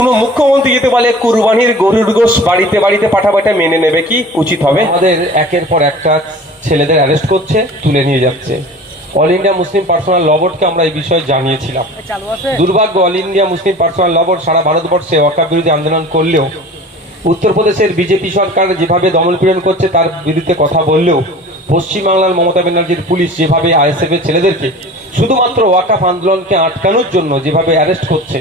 কোনো মুখ্যমন্ত্রী যেতে বলে কুরবানির গরুর গোশ বাড়িতে বাড়িতে পাঠাবো, এটা মেনে নেবে কি উচিত হবে? আমাদের একের পর একটা ছেলেদের অ্যারেস্ট করছে, তুলে নিয়ে যাচ্ছে। অল ইন্ডিয়া মুসলিম পার্সোনাল ল বোর্ডকে আমরা এই বিষয়ে জানিয়েছিলাম। দুর্ভাগ্য, অল ইন্ডিয়া মুসলিম পার্সোনাল ল বোর্ড সারা ভারতবর্ষে ওয়াকফ বিরোধী আন্দোলন করলেও উত্তরপ্রদেশের বিজেপি সরকার যেভাবে দমনপীড়ন করছে তার বিরুদ্ধে কথা বললেও পশ্চিমবাংলার মমতা ব্যানার্জির পুলিশ যেভাবে আইএসএফ এর ছেলেদেরকে শুধুমাত্র ওয়াকফ আন্দোলনকে আটকানোর জন্য যেভাবে অ্যারেস্ট করছে,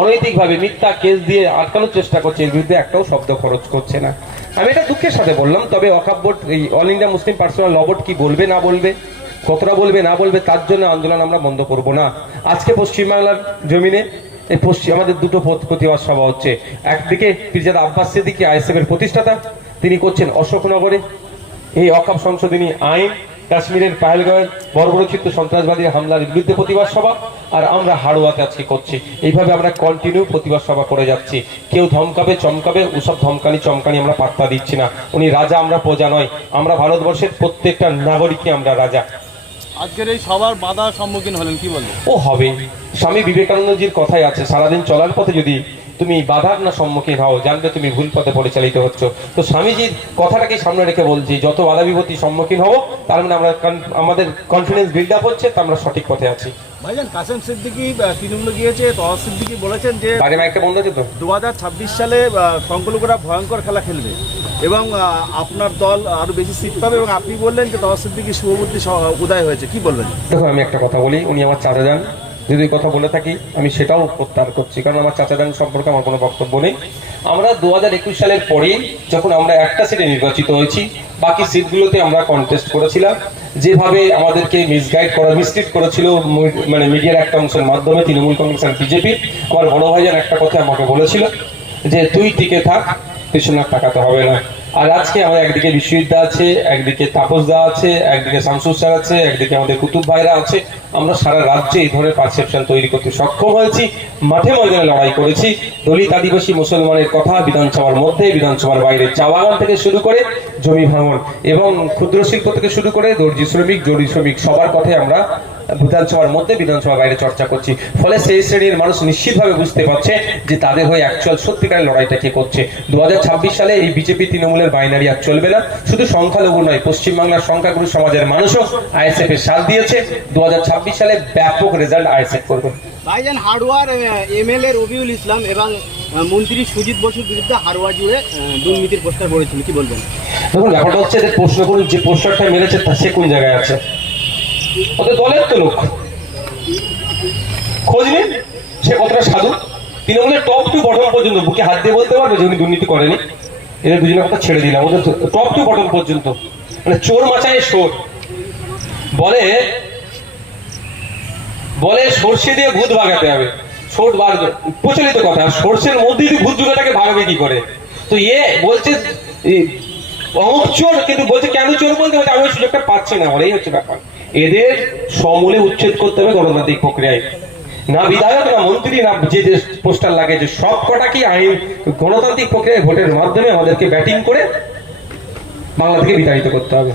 অনৈতিকভাবে মিথ্যা কেস দিয়ে আটকানোর চেষ্টা করছে, এর বিরুদ্ধে একটাও শব্দ খরচ করছে না। আমি এটা দুঃখের সাথে বললাম। তবে ওয়াকফ বোর্ড, এই অল ইন্ডিয়া মুসলিম পার্সোনাল ল বোর্ড কি বলবে না বলবে, কতটা বলবে না বলবে, তার জন্য আন্দোলন আমরা বন্ধ করব না। আজকে পশ্চিমবাংলার জমিনে আমাদের দুটো প্রতিবাদ সভা হচ্ছে। একদিকে পীরজাদা আব্বাস সিদ্দিকী আইএসএফ এর প্রতিষ্ঠাতা, তিনি করছেন অশোকনগরে এই ওয়াকফ সংশোধনী আইন, কাশ্মীরের পাহেলগাঁওয়ের বর্বরোচিত সন্ত্রাসবাদী হামলার বিরুদ্ধে প্রতিবাদ সভা, আর আমরা হাড়োয়াতে আজকে করছি। এইভাবে আমরা কন্টিনিউ প্রতিবাদ সভা করে যাচ্ছি। কেউ ধমকাবে চমকাবে, ওসব ধমকানি চমকানি আমরা পাত্তা দিচ্ছি না। উনি রাজা, আমরা প্রজা নয়। আমরা ভারতবর্ষের প্রত্যেকটা নাগরিকই আমরা রাজা। আজকের এই সবার বাধার সম্মুখীন হলেন, কি বলবেন? ও হবে, স্বামী বিবেকানন্দজির কথাই আছে, সারাদিন চলার পথে যদি তুমি বাধার না সম্মুখীন হও, জানবে তুমি ভুল পথে পরিচালিত হচ্ছ। তো স্বামীজির কথাটাকে সামনে রেখে বলছি, যত বাধা বিপত্তির সম্মুখীন হবো, তার মানে আমরা আমাদের কনফিডেন্স বিল্ড আপ হচ্ছে, তা আমরা সঠিক পথে আছি। ভাইজান, কাসেম সিদ্দিকী তৃণমূলে গিয়েছে, তওয়াজ সিদ্দিকী বলেছেন যে বাইরে মাইকটা বন্ধ আছে তো, 2026 সালে সংখ্যালঘুরা ভয়ঙ্কর খেলা খেলবে এবং আপনার দল আরো বেশি সিট পাবে, এবং আপনি বললেন যে তওয়াজ সিদ্দিকী শুভবুদ্ধি উদয় হয়েছে, কি বলবেন? দেখো, আমি একটা কথা বলি, উনি আমার চাচা যান, যদি কথা বলে থাকি আমি সেটাও প্রত্যাহার করছি, কারণ আমার চাচা যান সম্পর্কে আমার কোনো বক্তব্য নেই। আমরা 2021 সালের পরেই যখন আমরা একটা সিটে নির্বাচিত হয়েছি, বাকি সিটগুলোতে আমরা কন্টেস্ট করেছিলাম। যেভাবে আমাদেরকে মিসলিড করেছিল মানে মিডিয়ার একটা অংশের মাধ্যমে তৃণমূল কংগ্রেস আর বিজেপি, আমার বড় ভাইজান একটা কথা আমাকে বলেছিল যে তুই টিকে থাক, পেছনে তাকাতে হবে না। আর আজকে আমাদের একদিকে বিশ্ববিদ্যা আছে, একদিকে তাপসদা আছে, একদিকে শামসুর স্যার আছে, একদিকে আমাদের কুতুব ভাইরা আছে। আমরা সারা রাজ্যে এই ধরনের পারসেপশন তৈরি করতে সক্ষম হয়েছি, মাঠে ময়দানে লড়াই করেছি। দলিত, আদিবাসী, মুসলমানের কথা বিধানসভার মধ্যে, বিধানসভার বাইরে, চা বাগান থেকে শুরু করে জমি ভাঙন এবং ক্ষুদ্র শিল্প থেকে শুরু করে দর্জি শ্রমিক, জরি শ্রমিক, সবার কথাই আমরা বিধানসভার মধ্যে, বিধানসভার বাইরে চর্চা করছি। ফলে সেই শ্রেণীর মানুষ নিশ্চিতভাবে বুঝতে পারছে যে তাদের হয়ে অ্যাকচুয়াল সত্যিকারের লড়াইটা কে করছে। 2026 সালে এই বিজেপি তৃণমূলের বাইনারি আর চলবে না। শুধু সংখ্যালঘু নয়, পশ্চিমবাংলার সংখ্যাগুরু সমাজের মানুষও আইএসএফ এর সাথ দিয়েছে। 2026 সালে ব্যাপক রেজাল্ট আইএসএফ করবে। ভাইজান, হাড়োয়ার এমএলএ রবিউল ইসলাম এবং মন্ত্রী সুজিত বসুর বিরুদ্ধে হাড়োয়া জুড়ে দুর্নীতির পোস্টার পড়েছিল, কি বলবেন? দেখুন, ব্যাপারটা হচ্ছে যে প্রশ্ন করুন, যে পোস্টারটা মেরেছে তা সে কোন জায়গায় আছে? ওদের দলের তো লোক, খোঁজ নিন সে কতটা সাধু। তৃণমূলের টপ টু বটম পর্যন্ত বুকে হাত দিয়ে বলতে পারবে যে উনি দুর্নীতি করেনি। এদের দুজনের কথা ছেড়ে দিলাম, ওদের টপ টু বটম পর্যন্ত মানে চোর মাচায় সোর। বলে সর্ষে দিয়ে ভূত ভাগাতে হবে, প্রচলিত কথা। সর্ষের মধ্যে যদি ভূত যুগাটাকে ভাগাবে কি করে? তো বলছে অমুক চোর, কিন্তু বলছে কেন চোর বলতে, বলছে আমি ওই সুযোগটা পাচ্ছি না। এই হচ্ছে ব্যাপার। এদের সমূলে উচ্ছেদ করতে হবে গণতান্ত্রিক প্রক্রিয়ায়। না বিধায়ক, না মন্ত্রী, না যে পোস্টার লাগে, যে সব কটা কি আইন গণতান্ত্রিক প্রক্রিয়ায় ভোটের মাধ্যমে আমাদেরকে ব্যাটিং করে বাংলা থেকে বিতাড়িত করতে হবে।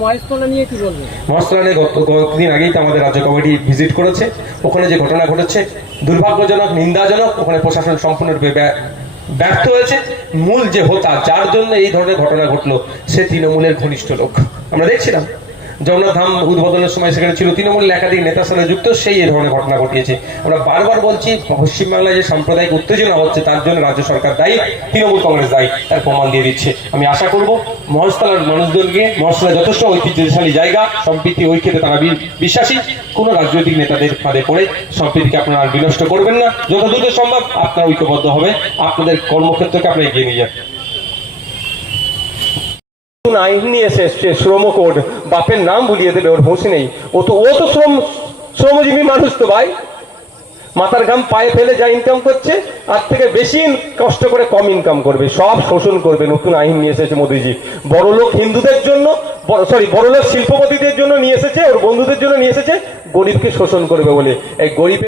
মহেশতলা নিয়ে কি বলবেন? মহেশতলা নিয়ে কতদিন আগেই তো আমাদের রাজ্য কমিটি ভিজিট করেছে। ওখানে যে ঘটনা ঘটেছে দুর্ভাগ্যজনক, নিন্দাজনক। ওখানে প্রশাসন সম্পূর্ণরূপে ব্যর্থ হয়েছে। মূল যে হোতা, যার জন্য এই ধরনের ঘটনা ঘটলো, সে তৃণমূলের ঘনিষ্ঠ লোক। আমরা দেখছিলাম জগন্নাথ ধাম উদ্বোধনের সময় সেখানে ছিল তৃণমূলের একাধিক নেতার সাথে যুক্ত, সেই এই ধরনের ঘটনা ঘটিয়েছে। আমরা বারবার বলছি, পশ্চিমবাংলায় যে সাম্প্রদায়িক উত্তেজনা হচ্ছে তার জন্য রাজ্য সরকার দায়ী, তৃণমূল কংগ্রেস দায়ী, তার প্রমাণ দিয়ে দিচ্ছে। আমি আশা করব মহেশতলার মানুষজনকে, মহেশতলা যথেষ্ট ঐতিহ্যশালী জায়গা, সম্প্রীতি ঐক্যতে তারা বিশ্বাসী। কোন রাজনৈতিক নেতাদের ফাঁদে পড়ে সম্প্রীতিকে আপনারা আর বিনষ্ট করবেন না। যত দ্রুত সম্ভব আপনারা ঐক্যবদ্ধ হবে, আপনাদের কর্মক্ষেত্রকে আপনারা এগিয়ে নিয়ে যান। আইন নিয়ে এসে শ্রম কোড, বাপের নাম ভুলিয়ে দেবে, ওর ভোঁসি নেই। ও তো শ্রমজীবী মানুষ তো ভাই, মাথার ঘাম পায়ে ফেলে যা ইনকাম করছে আর থেকে বেশি কষ্ট করে কম ইনকাম করবে, সব শোষণ করবে। নতুন আইন নিয়ে এসেছে মোদীজি, বড়লোক হিন্দুদের জন্য, বড়লোক শিল্পপতিদের জন্য নিয়ে এসেছে, ওর বন্ধুদের জন্য নিয়ে এসেছে, গরিবকে শোষণ করবে বলে। এই গরিব